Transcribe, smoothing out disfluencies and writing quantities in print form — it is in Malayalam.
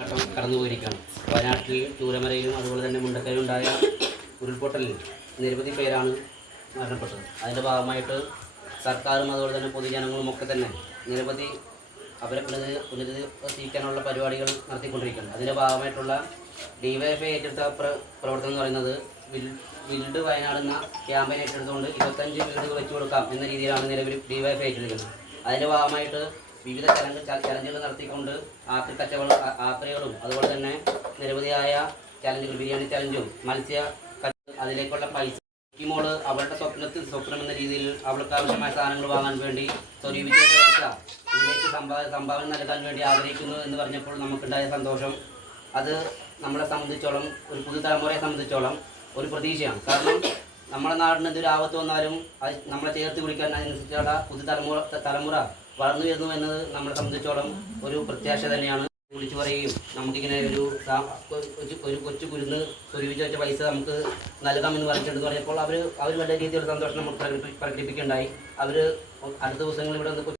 കടന്നുപോയിരിക്കുകയാണ്. വയനാട്ടിൽ ചൂരമലയിലും അതുപോലെ തന്നെ മുണ്ടക്കയിലും ഉണ്ടായ ഉരുൾപൊട്ടലിൽ നിരവധി പേരാണ് മരണപ്പെട്ടത്. അതിൻ്റെ ഭാഗമായിട്ട് സർക്കാരും അതുപോലെ തന്നെ പൊതുജനങ്ങളും ഒക്കെ തന്നെ നിരവധി അവരെ പുനരുദ്ധരിക്കാനുള്ള പരിപാടികൾ നടത്തിക്കൊണ്ടിരിക്കുകയാണ്. അതിൻ്റെ ഭാഗമായിട്ടുള്ള ഡിവൈഎഫ്ഐ ഏറ്റെടുത്ത പ്രവർത്തനം എന്ന് പറയുന്നത് വിൽഡ് വയനാട് എന്ന ക്യാമ്പയിൻ ഏറ്റെടുത്തുകൊണ്ട് 25 വീടുകൾ വെച്ചു കൊടുക്കാം എന്ന രീതിയിലാണ് നിലവിൽ ഡിവൈഎഫ്ഐ ഏറ്റെടുക്കുന്നത്. അതിൻ്റെ ഭാഗമായിട്ട് വിവിധ ചലഞ്ചുകൾ നടത്തിക്കൊണ്ട് ആക്രികളും അതുപോലെ തന്നെ നിരവധിയായ ചലഞ്ചുകൾ, ബിരിയാണി ചലഞ്ചും മത്സ്യ അതിലേക്കുള്ള പൈസ മോള് അവളുടെ സ്വപ്നം എന്ന രീതിയിൽ അവൾക്ക് ആവശ്യമായ സാധനങ്ങൾ വാങ്ങാൻ വേണ്ടി സ്വരൂപിച്ച പൈസ ഇതിലേക്ക് സംഭാവന നൽകാൻ വേണ്ടി ആഗ്രഹിക്കുന്നു എന്ന് പറഞ്ഞപ്പോൾ നമുക്കുണ്ടായ സന്തോഷം അത് നമ്മളെ സംബന്ധിച്ചോളം, ഒരു പുതുതലമുറയെ സംബന്ധിച്ചോളം ഒരു പ്രതീക്ഷയാണ്. കാരണം നമ്മുടെ നാടിന് എന്തൊരു ആപത്ത് വന്നാലും അത് നമ്മളെ ചേർത്ത് പിടിക്കാൻ അതിനനുസരിച്ചുള്ള തലമുറ വളർന്നു വരുന്നു എന്നത് നമ്മളെ സംബന്ധിച്ചോളം ഒരു പ്രത്യാശ തന്നെയാണ്. വിളിച്ചു പറയുകയും നമുക്കിങ്ങനെ ഒരു കൊച്ചു കുരുന്ന് സ്വരൂപിച്ച് വെച്ച പൈസ നമുക്ക് നൽകാമെന്ന് പറഞ്ഞിട്ടുണ്ട് പറഞ്ഞപ്പോൾ അവർ വലിയ രീതിയിലുള്ള സന്തോഷം നമുക്ക് പ്രകടിപ്പിക്കുകയുണ്ടായി. അവർ അടുത്ത ദിവസങ്ങളിൽ ഇവിടെ